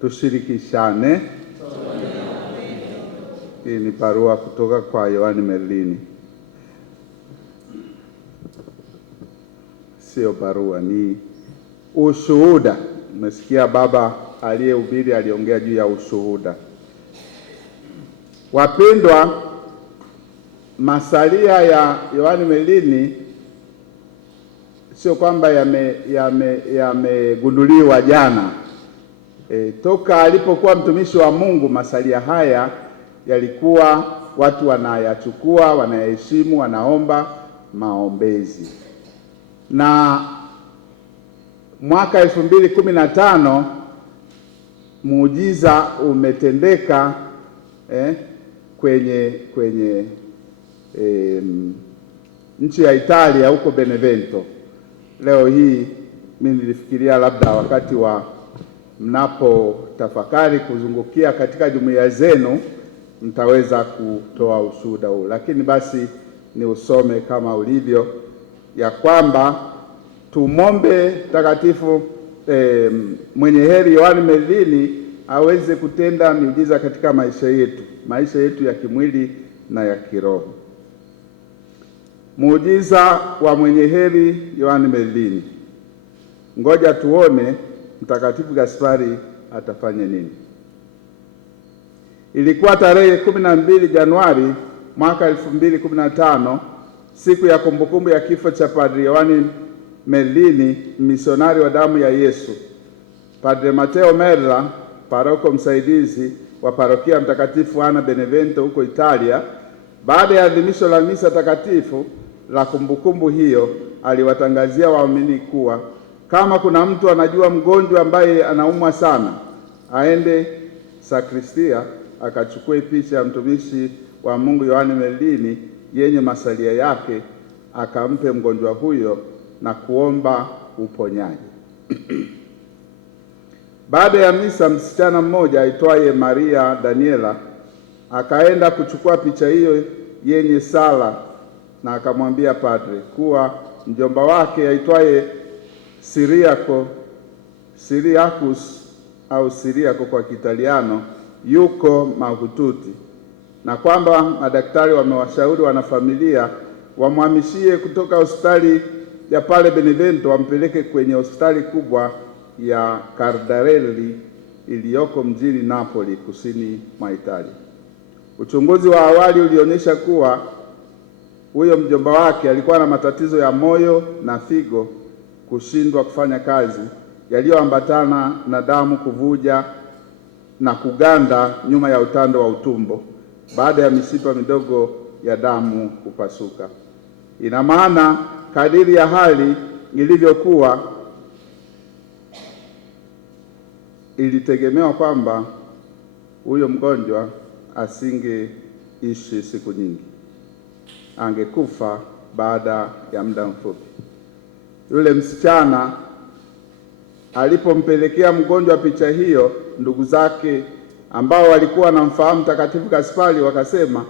Tushirikishane. Hii ni barua kutoka kwa Yohane Merlini. Sio barua, ni ushuhuda. Umesikia baba aliyehubiri aliongea juu ya ushuhuda. Wapendwa, masalia ya Yohane Merlini sio kwamba yamegunduliwa jana. Toka alipokuwa mtumishi wa Mungu, masalia haya yalikuwa watu wanayachukua, wanayaheshimu, wanaomba maombezi. Na mwaka 2015 muujiza umetendeka kwenye nchi ya Italia huko Benevento. Leo hii mimi nilifikiria labda wakati wa mnapo tafakari kuzungukia katika jumuiya zenu mtaweza kutoa ushuhuda huu, lakini basi ni usome kama ulivyo, ya kwamba tumombe takatifu mwenye heri Yohane Merlini aweze kutenda miujiza katika maisha yetu ya kimwili na ya kiroho. Muujiza wa mwenye heri Yohane Merlini. Ngoja tuone Mtakatifu Gaspari atafanya nini. Ilikuwa tarehe 12 Januari mwaka 2015, siku ya kumbukumbu ya kifo cha Padre Yohane Merlini, misionari wa damu ya Yesu. Padre Matteo Merla, paroko msaidizi wa parokia Mtakatifu Ana Benevento huko Italia, baada ya adhimisho la misa takatifu la kumbukumbu hiyo, aliwatangazia waamini kuwa kama kuna mtu anajua mgonjwa ambaye anaumwa sana, aende sakristia akachukue picha ya mtumishi wa Mungu Yohane Merlini yenye masalia yake, akampe mgonjwa huyo na kuomba uponyaji. Baada ya misa, msichana mmoja aitwaye Maria Daniela akaenda kuchukua picha hiyo yenye sala na akamwambia padre kuwa mjomba wake aitwaye Siriacus au Siriaco kwa Kitaliano yuko mahututi, na kwamba madaktari wamewashauri wanafamilia wamhamishie kutoka hospitali ya pale Benevento wampeleke kwenye hospitali kubwa ya Cardarelli iliyoko mjini Napoli, kusini mwa Italia. Uchunguzi wa awali ulionyesha kuwa huyo mjomba wake alikuwa na matatizo ya moyo na figo kushindwa kufanya kazi yaliyoambatana na damu kuvuja na kuganda nyuma ya utando wa utumbo baada ya mishipa midogo ya damu kupasuka. Ina maana kadiri ya hali ilivyokuwa, ilitegemewa kwamba huyo mgonjwa asingeishi siku nyingi, angekufa baada ya muda mfupi. Yule msichana alipompelekea mgonjwa picha hiyo, ndugu zake ambao walikuwa wanamfahamu Mtakatifu Gaspari wakasema,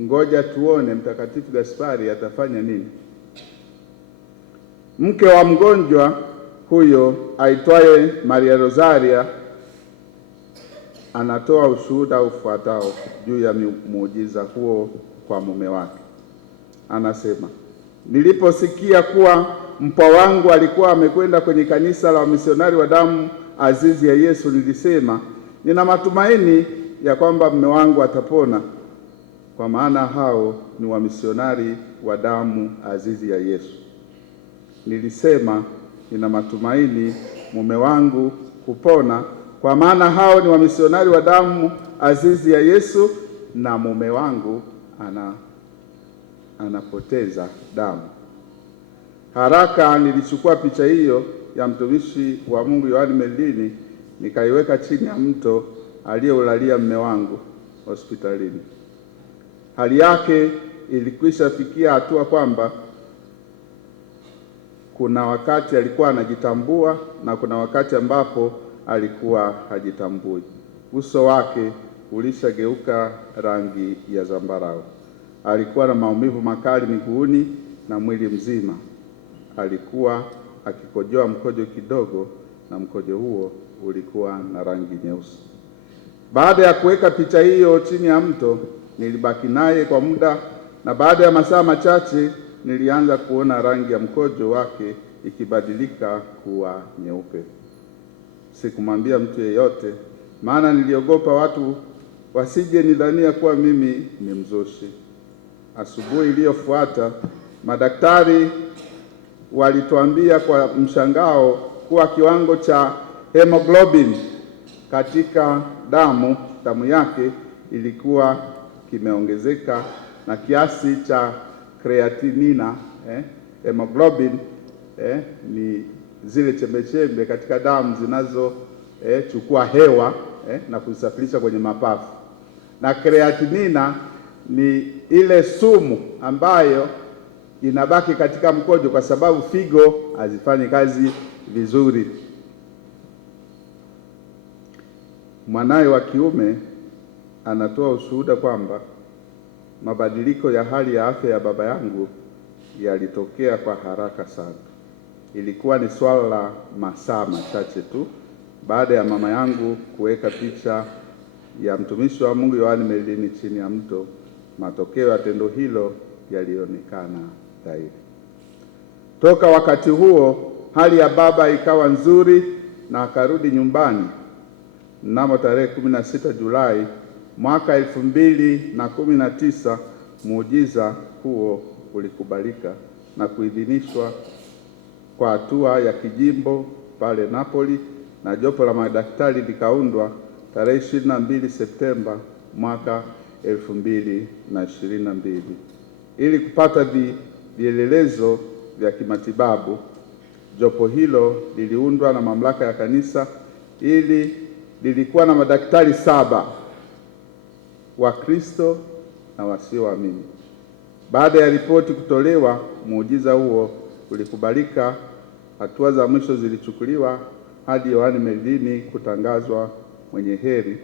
ngoja tuone Mtakatifu Gaspari atafanya nini. Mke wa mgonjwa huyo aitwaye Maria Rosaria anatoa ushuhuda ufuatao juu ya muujiza huo kwa mume wake. Anasema, niliposikia kuwa mpwa wangu alikuwa amekwenda kwenye kanisa la wamisionari wa damu azizi ya Yesu, nilisema nina matumaini ya kwamba mume wangu atapona, kwa maana hao ni wamisionari wa damu azizi ya Yesu. Nilisema nina matumaini mume wangu kupona, kwa maana hao ni wamisionari wa damu azizi ya Yesu, na mume wangu anapoteza damu. Haraka nilichukua picha hiyo ya mtumishi wa Mungu Yohane Merlini, nikaiweka chini ya mto aliyoulalia mume wangu hospitalini. Hali yake ilikwisha fikia hatua kwamba kuna wakati alikuwa anajitambua na kuna wakati ambapo alikuwa hajitambui. Uso wake ulishageuka rangi ya zambarau. Alikuwa na maumivu makali miguuni na mwili mzima. Alikuwa akikojoa mkojo kidogo na mkojo huo ulikuwa na rangi nyeusi. Baada ya kuweka picha hiyo chini ya mto, nilibaki naye kwa muda, na baada ya masaa machache nilianza kuona rangi ya mkojo wake ikibadilika kuwa nyeupe. Sikumwambia mtu yeyote, maana niliogopa watu wasije nidhania kuwa mimi ni mzushi. Asubuhi iliyofuata, madaktari walituambia kwa mshangao kuwa kiwango cha hemoglobin katika damu yake ilikuwa kimeongezeka, na kiasi cha creatinina hemoglobin ni zile chembechembe katika damu zinazochukua hewa na kusafirisha kwenye mapafu, na creatinina ni ile sumu ambayo inabaki katika mkojo kwa sababu figo hazifanyi kazi vizuri. Mwanaye wa kiume anatoa ushuhuda kwamba mabadiliko ya hali ya afya ya baba yangu yalitokea kwa haraka sana. Ilikuwa ni swala la masaa machache tu baada ya mama yangu kuweka picha ya mtumishi wa Mungu Yohane Merlin chini ya mto. Matokeo ya tendo hilo yalionekana dhahiri. Toka wakati huo hali ya baba ikawa nzuri na akarudi nyumbani. Mnamo tarehe 16 Julai mwaka 2019 muujiza huo ulikubalika na kuidhinishwa kwa hatua ya kijimbo pale Napoli, na jopo la madaktari likaundwa tarehe 22 Septemba mwaka 2022 ili kupata vielelezo vya kimatibabu. Jopo hilo liliundwa na mamlaka ya kanisa, ili lilikuwa na madaktari 7 Wakristo na wasioamini. Baada ya ripoti kutolewa, muujiza huo ulikubalika. Hatua za mwisho zilichukuliwa hadi Yohane Merlin kutangazwa mwenye heri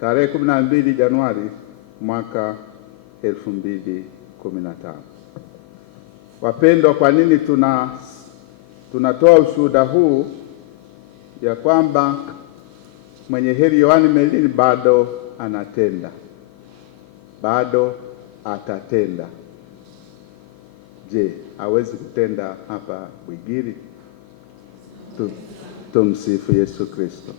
tarehe 12 Januari mwaka 2015. Wapendwa, kwa nini tunatoa ushuhuda huu? Ya kwamba mwenye heri Yohane Merlin bado anatenda, bado atatenda. Je, hawezi kutenda hapa Bwigiri? Tumsifu Yesu Kristo.